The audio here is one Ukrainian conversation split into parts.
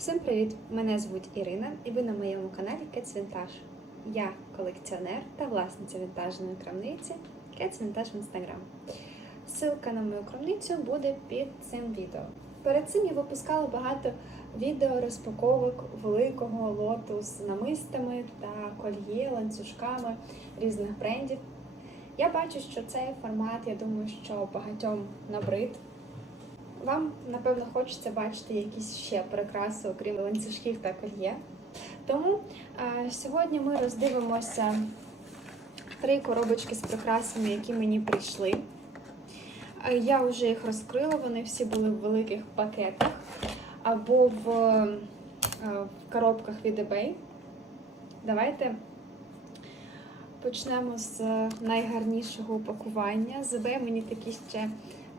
Всім привіт! Мене звуть Ірина, і ви на моєму каналі Cats Vintage. Я колекціонер та власниця вінтажної крамниці Cats Vintage в Instagram. Ссылка на мою крамницю буде під цим відео. Перед цим я випускала багато відео розпаковок великого лоту з намистами та кольє, ланцюжками різних брендів. Я бачу, що цей формат, я думаю, що багатьом набрид. Вам, напевно, хочеться бачити якісь ще прикраси, окрім ланцюжків та кольє. Тому е, сьогодні ми роздивимося три коробочки з прикрасами, які мені прийшли. Е, Я вже їх розкрила, вони всі були в великих пакетах або в, е, в коробках від eBay. Давайте почнемо з найгарнішого упакування. З мені такі ще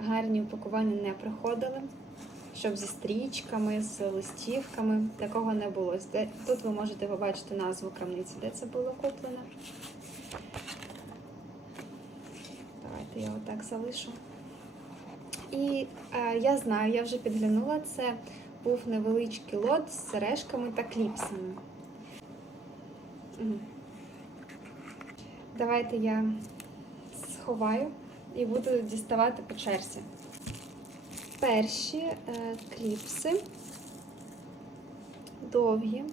гарні упакування не приходили, щоб зі стрічками, з листівками. Такого не було. Тут ви можете побачити назву крамниці, де це було куплено. Давайте я отак залишу. І е, я знаю, я вже підглянула, це був невеличкий лот з сережками та кліпсами. Давайте я сховаю і буду діставати по черзі. Перші е, кліпси довгі,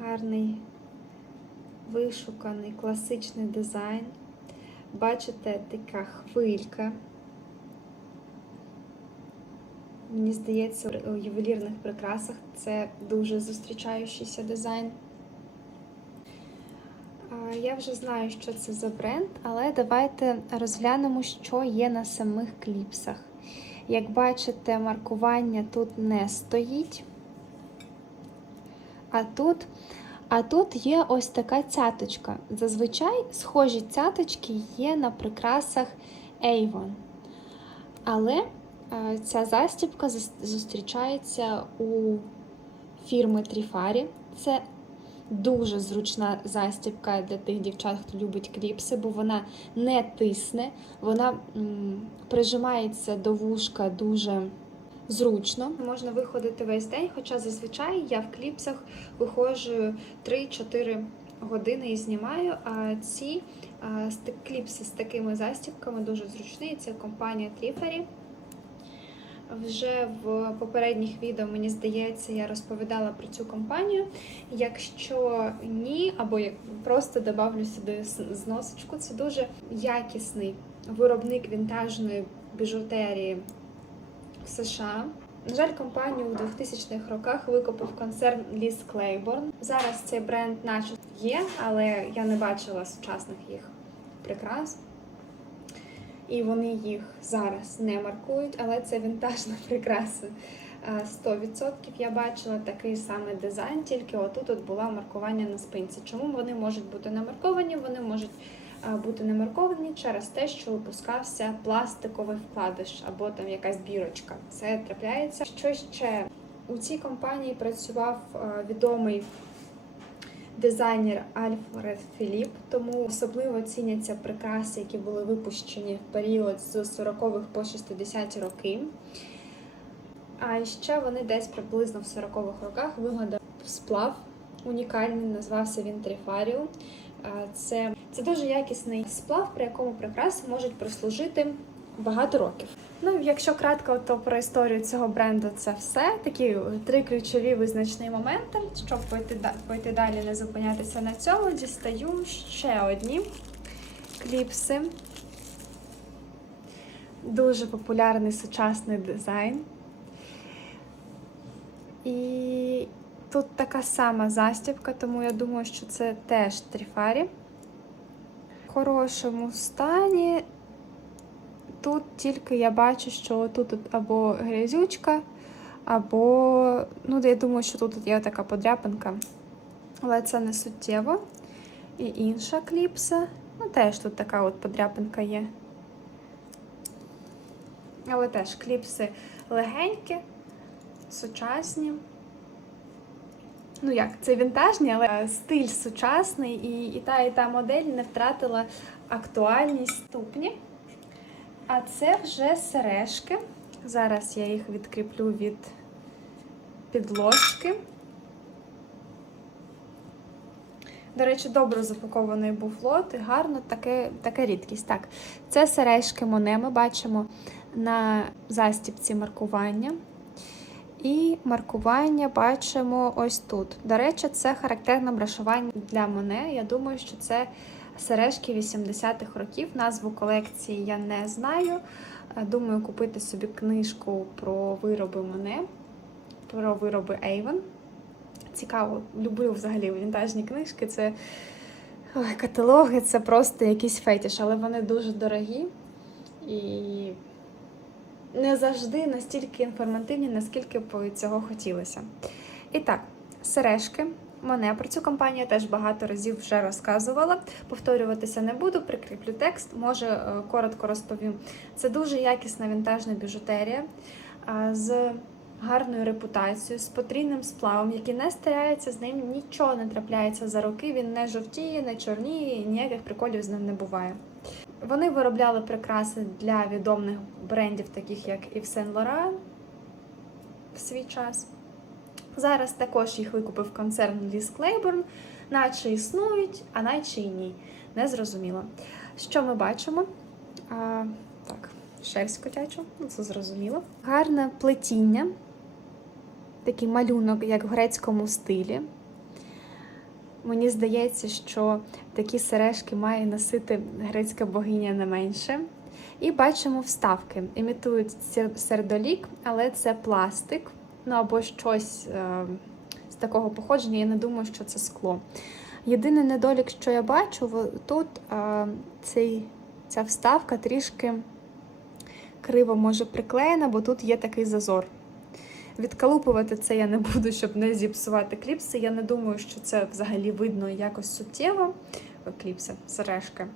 гарний вишуканий класичний дизайн. Бачите, така хвилька. Мені здається, у ювелірних прикрасах це дуже зустрічаючийся дизайн. Я вже знаю, що це за бренд, але давайте розглянемо, що є на самих кліпсах. Як бачите, маркування тут не стоїть. А тут, а тут є ось така цяточка. Зазвичай схожі цяточки є на прикрасах Avon. Але ця застібка зустрічається у фірми Тріфарі. Це дуже зручна застібка для тих дівчат, хто любить кліпси, бо вона не тисне, вона м, прижимається до вушка дуже зручно. Можна виходити весь день, хоча зазвичай я в кліпсах виходжу 3-4 години і знімаю. А ці а, кліпси з такими застібками дуже зручні. Це компанія Тріфарі. Вже в попередніх відео, мені здається, я розповідала про цю компанію. Якщо ні, або як просто добавлю сюди зносочку, це дуже якісний виробник вінтажної біжутерії в США. На жаль, компанію у 2000-х роках викупив концерн Ліс Клейборн. Зараз цей бренд наче є, але я не бачила сучасних їх прикрас. І вони їх зараз не маркують, але це вінтажна прикраса. Е, 100% я бачила такий самий дизайн, тільки отут от було маркування на спинці. Чому вони можуть бути не марковані? Вони можуть бути не марковані через те, що випускався пластиковий вкладиш або там якась бірочка. Це трапляється. Що ще у цій компанії працював відомий дизайнер Альфред Філіп, тому особливо ціняться прикраси, які були випущені в період з 40-х по 60-ті роки. А ще вони десь приблизно в 40-х роках вигадав сплав унікальний, назвався він Трифаріум. Це, це дуже якісний сплав, при якому прикраси можуть прослужити багато років. Ну, якщо кратко, то про історію цього бренду це все. Такі три ключові визначні моменти. Щоб пойти, пойти далі, не зупинятися на цьому, дістаю ще одні кліпси. Дуже популярний сучасний дизайн. І тут така сама застібка, тому я думаю, що це теж тріфарі. В хорошому стані. Тут тільки я бачу, що тут або грязючка, або, ну, я думаю, що тут є така подряпинка. Але це не суттєво. І інша кліпса. Ну, теж тут така от подряпинка є. Але теж кліпси легенькі, сучасні. Ну як, це вінтажні, але стиль сучасний, і, і та, і та модель не втратила актуальність ступні. А це вже сережки. Зараз я їх відкріплю від підложки. До речі, добре запакований був лот і гарно таке, така рідкість. Так, це сережки Моне. Ми бачимо на застіпці маркування. І маркування бачимо ось тут. До речі, це характерне брошування для Моне. Я думаю, що це сережки 80-х років. Назву колекції я не знаю. Е, Думаю, купити собі книжку про вироби Моне, про вироби Avon. Цікаво, люблю взагалі вінтажні книжки. Це ой, каталоги, це просто якийсь фетіш, але вони дуже дорогі і не завжди настільки інформативні, наскільки б цього хотілося. І так, сережки. Моне про цю компанію теж багато разів вже розказувала. Повторюватися не буду, прикріплю текст, може е, коротко розповім. Це дуже якісна вінтажна біжутерія з гарною репутацією, з потрійним сплавом, який не старяється, з ним нічого не трапляється за роки. Він не жовтіє, не чорніє, ніяких приколів з ним не буває. Вони виробляли прикраси для відомих брендів, таких як Yves Saint Laurent в свій час. Зараз також їх викупив концерн Ліс Клейборн, наче існують, а наче і ні. Незрозуміло. Що ми бачимо? А, так, шерсть котячу, це зрозуміло. Гарне плетіння, такий малюнок, як в грецькому стилі. Мені здається, що такі сережки має носити грецька богиня не менше. І бачимо вставки. Імітують сердолік, але це пластик, ну або щось е, з такого походження. Я не думаю, що це скло. Єдиний недолік, що я бачу, тут е, цей, ця вставка трішки криво може приклеєна, бо тут є такий зазор. Відкалупувати це я не буду, щоб не зіпсувати кліпси. Я не думаю, що це взагалі видно якось суттєво. Кліпси, сережки.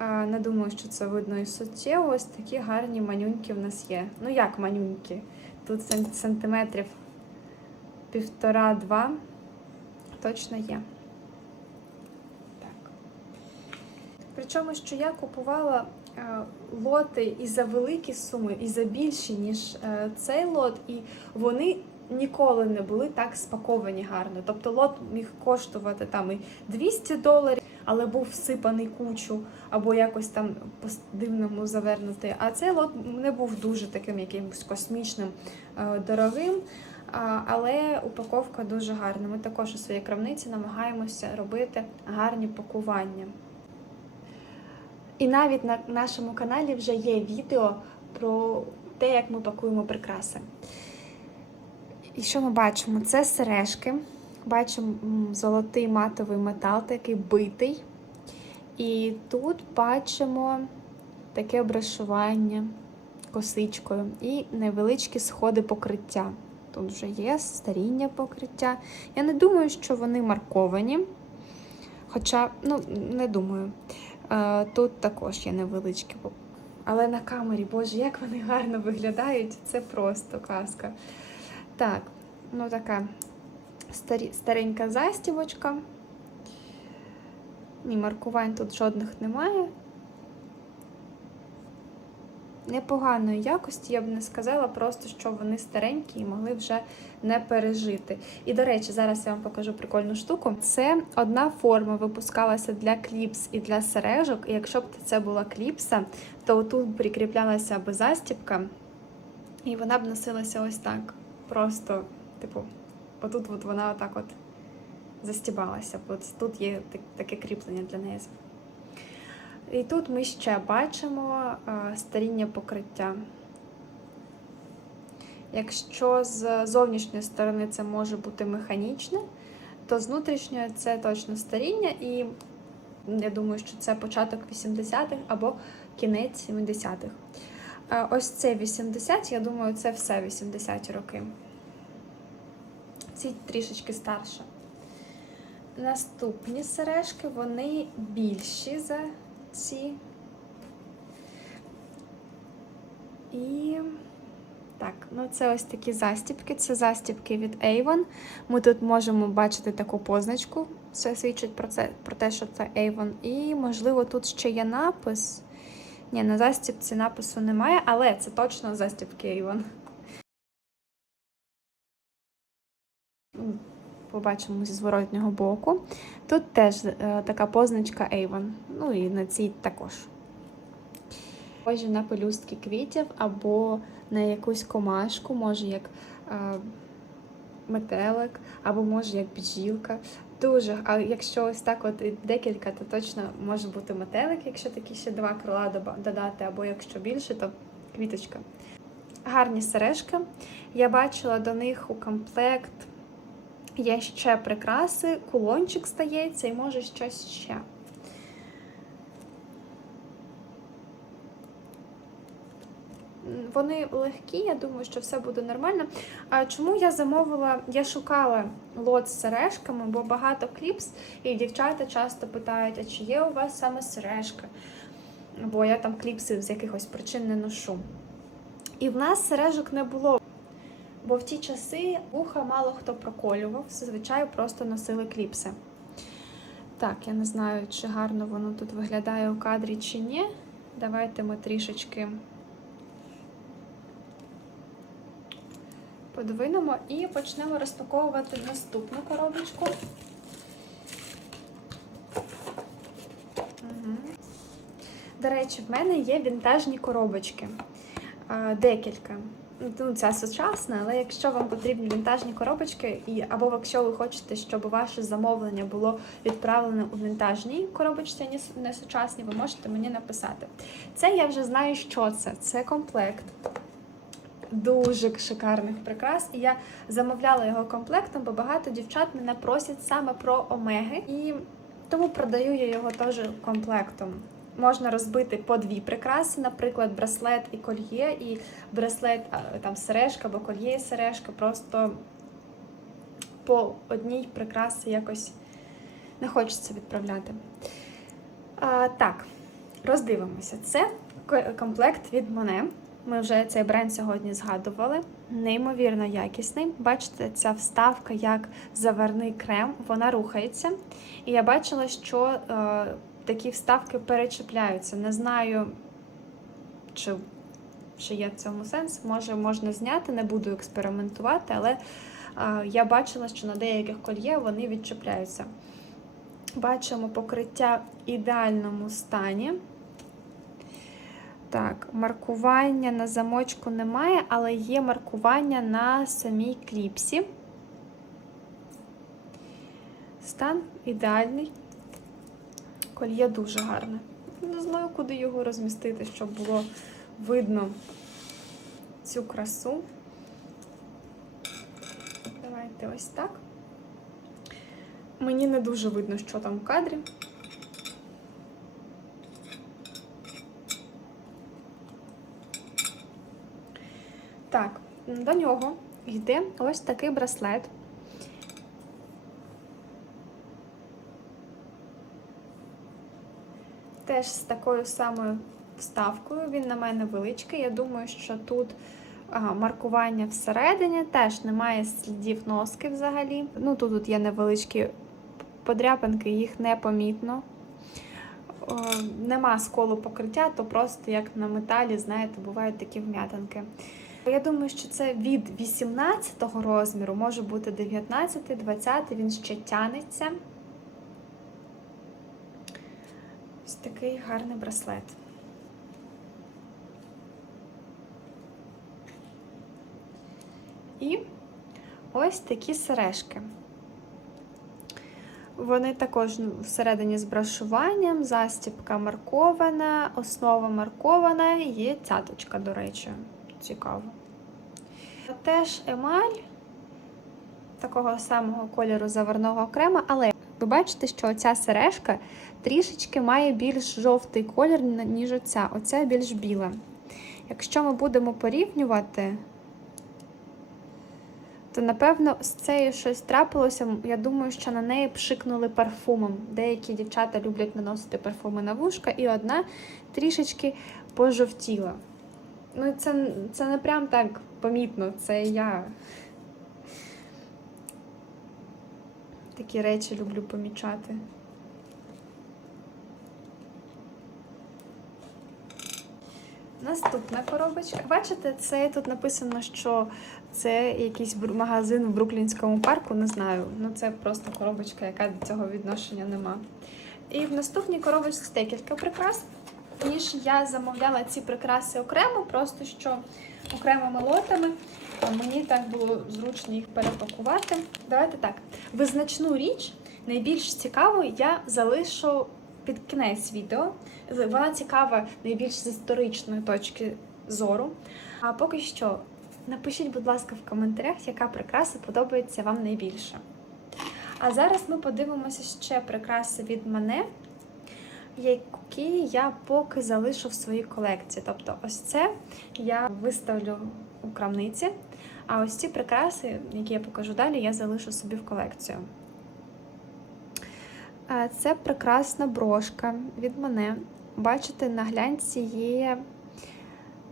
Не думаю, що це видно і суттєво. Ось такі гарні манюньки в нас є. Ну як манюньки? Тут сантиметрів півтора-два точно є. Так. Причому, що я купувала е, лоти і за великі суми, і за більші, ніж е, цей лот, і вони ніколи не були так спаковані гарно. Тобто лот міг коштувати там і 200 доларів, але був всипаний кучу, або якось там по-дивному завернутий. А цей лот не був дуже таким якимось космічним, е, дорогим. Але упаковка дуже гарна. Ми також у своїй крамниці намагаємося робити гарні пакування. І навіть на нашому каналі вже є відео про те, як ми пакуємо прикраси. І що ми бачимо? Це сережки. Бачимо золотий матовий метал, такий битий. І тут бачимо таке обрашування косичкою і невеличкі сходи покриття. Тут вже є старіння покриття. Я не думаю, що вони марковані. Хоча, ну, не думаю. Е, Тут також є невеличкі. Але на камері, боже, як вони гарно виглядають, це просто казка. Так, ну така старенька застівочка. Ні, маркувань тут жодних немає. Непоганої якості, я б не сказала, просто що вони старенькі і могли вже не пережити. І, до речі, зараз я вам покажу прикольну штуку. Це одна форма випускалася для кліпс і для сережок. І якщо б це була кліпса, то тут прикріплялася б застібка, і вона б носилася ось так. Просто, типу, отут от вона отак от застібалася. От тут є таке кріплення для неї. І тут ми ще бачимо е, старіння покриття. Якщо з зовнішньої сторони це може бути механічне, то з внутрішньої це точно старіння, і я думаю, що це початок 80-х або кінець 70-х. Е, Ось це 80, я думаю, це все 80-ті роки. Ці трішечки старше. Наступні сережки, вони більші за ці. І так, ну це ось такі застібки. Це застібки від Avon. Ми тут можемо бачити таку позначку. Це свідчить про це, про те, що це Avon. І, можливо, тут ще є напис. Ні, на застібці напису немає, але це точно застібки Avon. Побачимо зі зворотнього боку. Тут теж е, така позначка Avon. Ну і на цій також. Схожі на пелюстки квітів або на якусь комашку, може як е, метелик, або може як бджілка. Дуже, а якщо ось так от декілька, то точно може бути метелик, якщо такі ще два крила додати, або якщо більше, то квіточка. Гарні сережки. Я бачила до них у комплект є ще прикраси, кулончик стається і може щось ще. Вони легкі, я думаю, що все буде нормально. А чому я замовила? Я шукала лот з сережками, бо багато кліпс, і дівчата часто питають, а чи є у вас саме сережки? Бо я там кліпси з якихось причин не ношу. І в нас сережок не було. Бо в ті часи вуха мало хто проколював, зазвичай просто носили кліпси. Так, я не знаю, чи гарно воно тут виглядає у кадрі чи ні. Давайте ми трішечки подвинемо і почнемо розпаковувати наступну коробочку. До речі, в мене є вінтажні коробочки. Декілька. Ну, це сучасне, але якщо вам потрібні вінтажні коробочки, і або якщо ви хочете, щоб ваше замовлення було відправлене у вінтажній коробочці, а не сучасній, ви можете мені написати. Це я вже знаю, що це. Це комплект дуже шикарних прикрас. І я замовляла його комплектом, бо багато дівчат мене просять саме про омеги, і тому продаю я його теж комплектом. Можна розбити по дві прикраси, наприклад, браслет і кольє, і браслет там сережка або кольє і сережка. Просто по одній прикрасі якось не хочеться відправляти. А, так, роздивимося. Це комплект від Моне. Ми вже цей бренд сьогодні згадували. Неймовірно якісний. Бачите, ця вставка як заварний крем, вона рухається. І я бачила, що е, такі вставки перечіпляються. Не знаю, чи, чи є в цьому сенс. Може, можна зняти, не буду експериментувати, але е, я бачила, що на деяких кольє вони відчіпляються. Бачимо покриття в ідеальному стані. Так, маркування на замочку немає, але є маркування на самій кліпсі. Стан ідеальний. Кольє дуже гарне. Не знаю, куди його розмістити, щоб було видно цю красу. Давайте ось так. Мені не дуже видно, що там в кадрі. Так, до нього йде ось такий браслет. Теж з такою самою вставкою. Він на мене величкий. Я думаю, що тут а, маркування всередині теж немає слідів носки взагалі. Ну, тут, тут є невеличкі подряпинки, їх непомітно. Нема сколу покриття, то просто як на металі, знаєте, бувають такі вм'ятинки. Я думаю, що це від 18 розміру, може бути 19, 20, він ще тянеться. Ось такий гарний браслет. І ось такі сережки. Вони також всередині з брашуванням, застібка маркована, основа маркована, є цяточка, до речі. Цікаво. Теж емаль такого самого кольору заварного крема, але ви бачите, що ця сережка трішечки має більш жовтий колір, ніж оця. Оця більш біла. Якщо ми будемо порівнювати, то напевно з цією щось трапилося. Я думаю, що на неї пшикнули парфумом. Деякі дівчата люблять наносити парфуми на вушка, і одна трішечки пожовтіла. Ну, це, це не прям так помітно, це я такі речі люблю помічати. Наступна коробочка. Бачите, це тут написано, що це якийсь магазин в Бруклінському парку, не знаю. Ну це просто коробочка, яка до цього відношення нема. І в наступній коробочці декілька прикрас. Ніж я замовляла ці прикраси окремо, просто що окремими лотами. Мені так було зручно їх перепакувати. Давайте так. Визначну річ, найбільш цікаву, я залишу під кінець відео. Вона цікава найбільш з історичної точки зору. А поки що напишіть, будь ласка, в коментарях, яка прикраса подобається вам найбільше. А зараз ми подивимося ще прикраси від мене, які я поки залишу в своїй колекції. Тобто, ось це я виставлю у крамниці, а ось ці прикраси, які я покажу далі, я залишу собі в колекцію. Це прекрасна брошка від мене. Бачите, на глянці є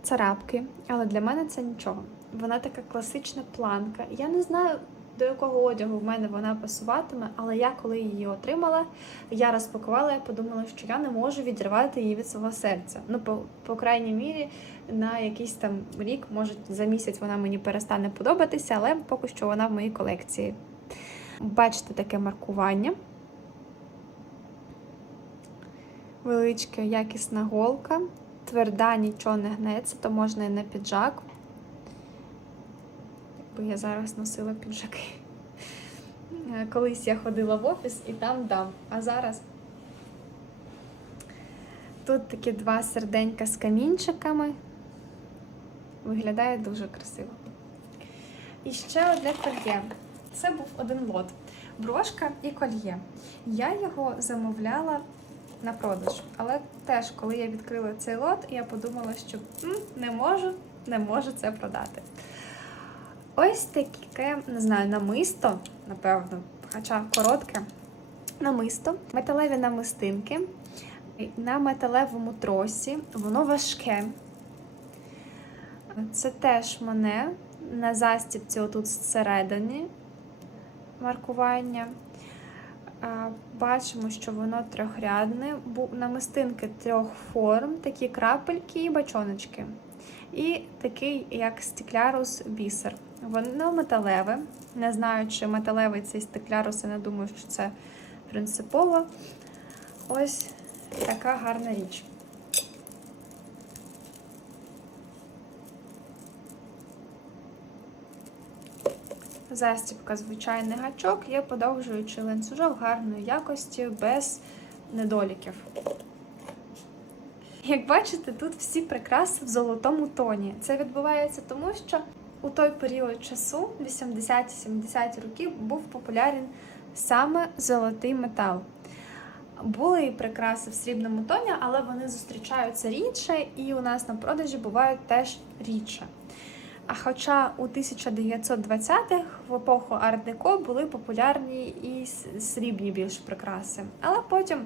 царапки, але для мене це нічого. Вона така класична планка. Я не знаю, до якого одягу в мене вона пасуватиме, але я, коли її отримала, я розпакувала, я подумала, що я не можу відривати її від свого серця. Ну, по, по крайній мірі, на якийсь там рік, може, за місяць вона мені перестане подобатися, але поки що вона в моїй колекції. Бачите таке маркування. Величка якісна голка, тверда, нічого не гнеться, то можна і на піджак. Якби я зараз носила піджаки. Е, Колись я ходила в офіс і там дам. А зараз тут такі два серденька з камінчиками. Виглядає дуже красиво. І ще одне кольє. Це був один лот. Брошка і кольє. Я його замовляла на продаж. Але теж, коли я відкрила цей лот, я подумала, що «М, не можу, не можу це продати. Ось таке, не знаю, намисто, напевно, хоча коротке намисто, металеві намистинки на металевому тросі, воно важке. Це теж мене на застібці отут зсередині маркування. Бачимо, що воно трьохрядне, намистинки трьох форм, такі крапельки і бачоночки. І такий, як стеклярус бісер. Воно металеве. Не знаю, чи металевий цей стеклярус, я не думаю, що це принципово. Ось така гарна річ. Застібка, звичайний гачок, є подовжуючий ланцюжок гарної якості, без недоліків. Як бачите, тут всі прикраси в золотому тоні. Це відбувається тому, що у той період часу, 80-70 років, був популярен саме золотий метал. Були і прикраси в срібному тоні, але вони зустрічаються рідше, і у нас на продажі бувають теж рідше. А хоча у 1920-х в епоху арт-деко були популярні і срібні більш прикраси. Але потім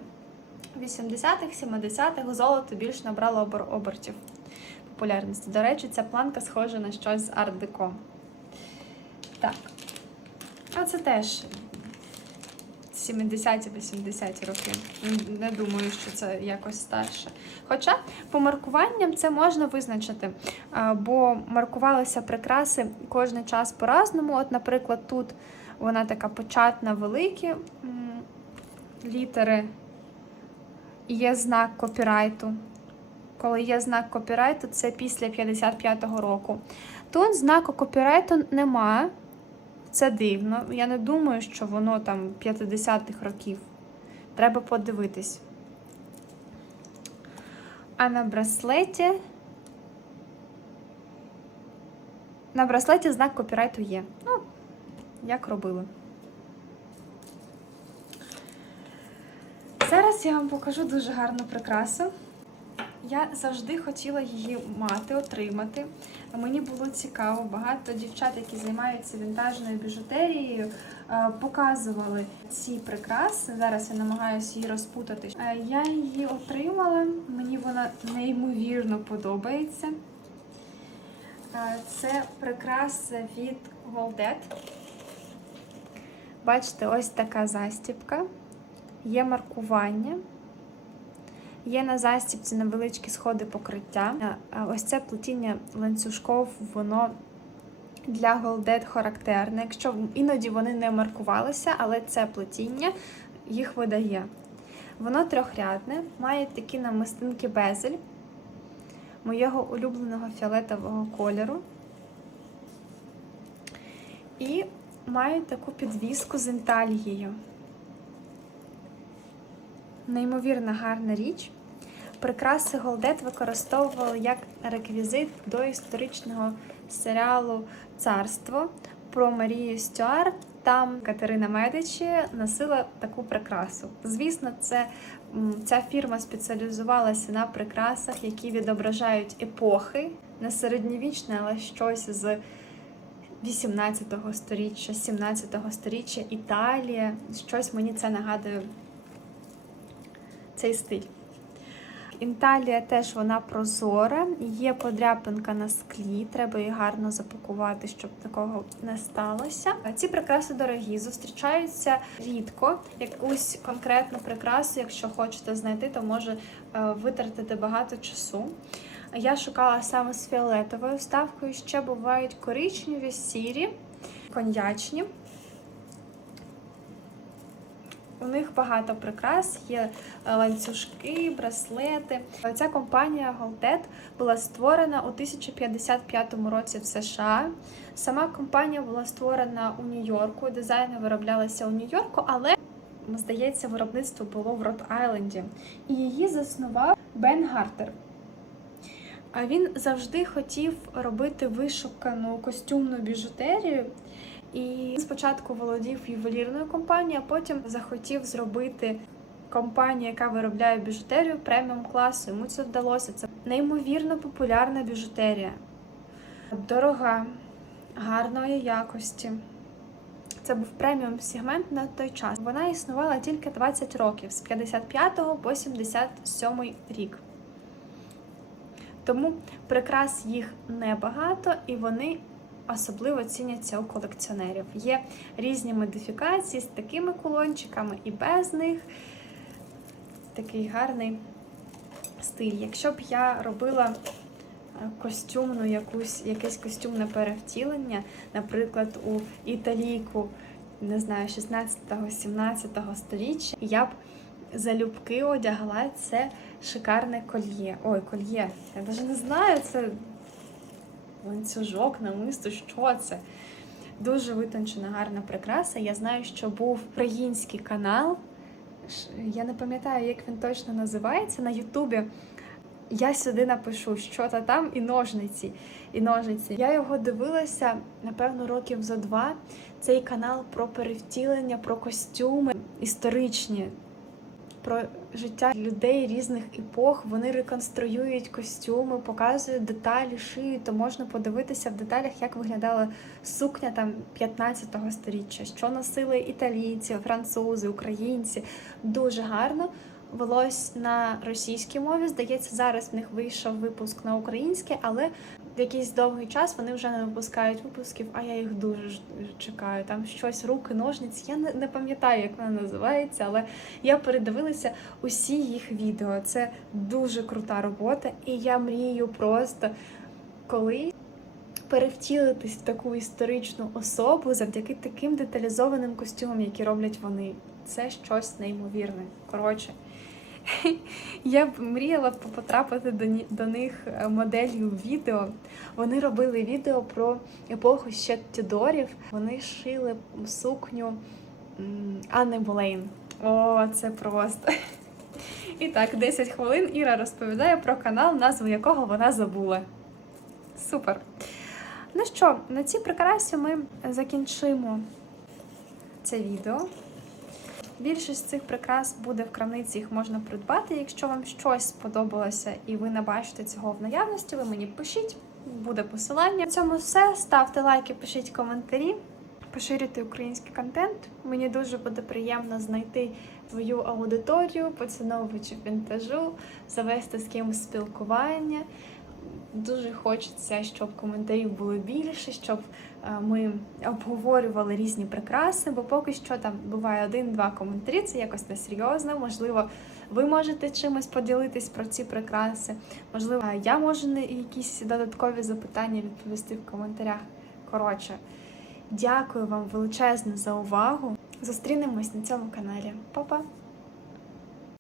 в 80-х, 70-х золото більш набрало обертів популярності. До речі, ця планка схожа на щось з арт-деко. Так. А це теж 70-80 роки. Не думаю, що це якось старше. Хоча по маркуванням це можна визначити, бо маркувалися прикраси кожен час по-разному. От, наприклад, тут вона така початна, великі літери. Є знак копірайту. Коли є знак копірайту, це після 55-го року. Тут знаку копірайту немає. Це дивно. Я не думаю, що воно там 50-х років. Треба подивитись. А на браслеті. На браслеті знак копірайту є. Ну, як робили. Зараз я вам покажу дуже гарну прикрасу. Я завжди хотіла її мати, отримати. Мені було цікаво, багато дівчат, які займаються вінтажною біжутерією, е, показували ці прикраси. Зараз я намагаюся її розпутати. Е, Я її отримала, мені вона неймовірно подобається. Е, Це прикраса від Голдет. Бачите, ось така застібка. Є маркування. Є на застібці невеличкі сходи покриття. А- а Ось це плетіння ланцюжков, воно для Голдет характерне. Якщо іноді вони не маркувалися, але це плетіння їх видає. Воно трьохрядне, має такі намистинки безель моєго улюбленого фіолетового кольору. І маю таку підвіску з інталією. Неймовірно гарна річ. Прикраси Голдет використовували як реквізит до історичного серіалу Царство про Марію Стюарт. Там Катерина Медичі носила таку прикрасу. Звісно, це, ця фірма спеціалізувалася на прикрасах, які відображають епохи, не середньовічне, але щось з 18 сторіччя, 17 сторіччя, Італія. Щось мені це нагадує цей стиль. Інталія теж вона прозора, є подряпинка на склі, треба її гарно запакувати, щоб такого не сталося. Ці прикраси дорогі, зустрічаються рідко. Якусь конкретну прикрасу, якщо хочете знайти, то може е, витратити багато часу. Я шукала саме з фіолетовою вставкою. Ще бувають коричневі, сірі, коньячні. У них багато прикрас, є е, ланцюжки, браслети. Ця компанія Голтет була створена у 1055 році в США. Сама компанія була створена у Нью-Йорку. Дизайни вироблялися у Нью-Йорку, але здається, виробництво було в Рот-Айленді. І її заснував Бен Гартер. А він завжди хотів робити вишукану костюмну біжутерію. І спочатку володів ювелірною компанією, а потім захотів зробити компанію, яка виробляє біжутерію преміум класу. Йому це вдалося. Це неймовірно популярна біжутерія, дорога, гарної якості. Це був преміум сегмент на той час. Вона існувала тільки 20 років з 55 по 77 рік. Тому прикрас їх небагато і вони особливо ціняться у колекціонерів. Є різні модифікації з такими кулончиками і без них. Такий гарний стиль. Якщо б я робила е, костюмну якусь, якесь костюмне перевтілення, наприклад, у італійку, не знаю, 16-17 століття, я б залюбки одягла це шикарне кольє. Ой, кольє. Я навіть не знаю, це ланцюжок, намисто, що це. Дуже витончена, гарна прикраса. Я знаю, що був український канал. Я не пам'ятаю, як він точно називається на Ютубі. Я сюди напишу, що то там, і ножниці. І ножниці. Я його дивилася, напевно, років за два. Цей канал про перевтілення, про костюми історичні, про життя людей різних епох. Вони реконструюють костюми, показують деталі, шиють, то можна подивитися в деталях, як виглядала сукня там 15 століття, що носили італійці, французи, українці. Дуже гарно. Велось на російській мові. Здається, зараз в них вийшов випуск на українське, але якийсь довгий час вони вже не випускають випусків, а я їх дуже чекаю. Там щось, руки, ножниці. Я не, не пам'ятаю, як вона називається, але я передивилася усі їх відео. Це дуже крута робота, і я мрію просто колись перевтілитись в таку історичну особу завдяки таким деталізованим костюмам, які роблять вони. Це щось неймовірне. Коротше. Я б мріяла потрапити до, них е, моделлю відео. Вони робили відео про епоху ще Тюдорів. Вони шили сукню Анни Болейн. О, це просто. І так, 10 хвилин Іра розповідає про канал, назву якого вона забула. Супер. Ну що, на цій прикрасі ми закінчимо це відео. Більшість цих прикрас буде в крамниці, їх можна придбати. Якщо вам щось сподобалося і ви не бачите цього в наявності, ви мені пишіть, буде посилання. На цьому все. Ставте лайки, пишіть коментарі, поширюйте український контент. Мені дуже буде приємно знайти свою аудиторію, поціновувачів вінтажу, завести з кимось спілкування. Дуже хочеться, щоб коментарів було більше, щоб е, ми обговорювали різні прикраси, бо поки що там буває один-два коментарі, це якось несерйозно. Можливо, ви можете чимось поділитись про ці прикраси. Можливо, я можу якісь додаткові запитання відповісти в коментарях. Коротше, дякую вам величезно за увагу. Зустрінемось на цьому каналі. Па-па!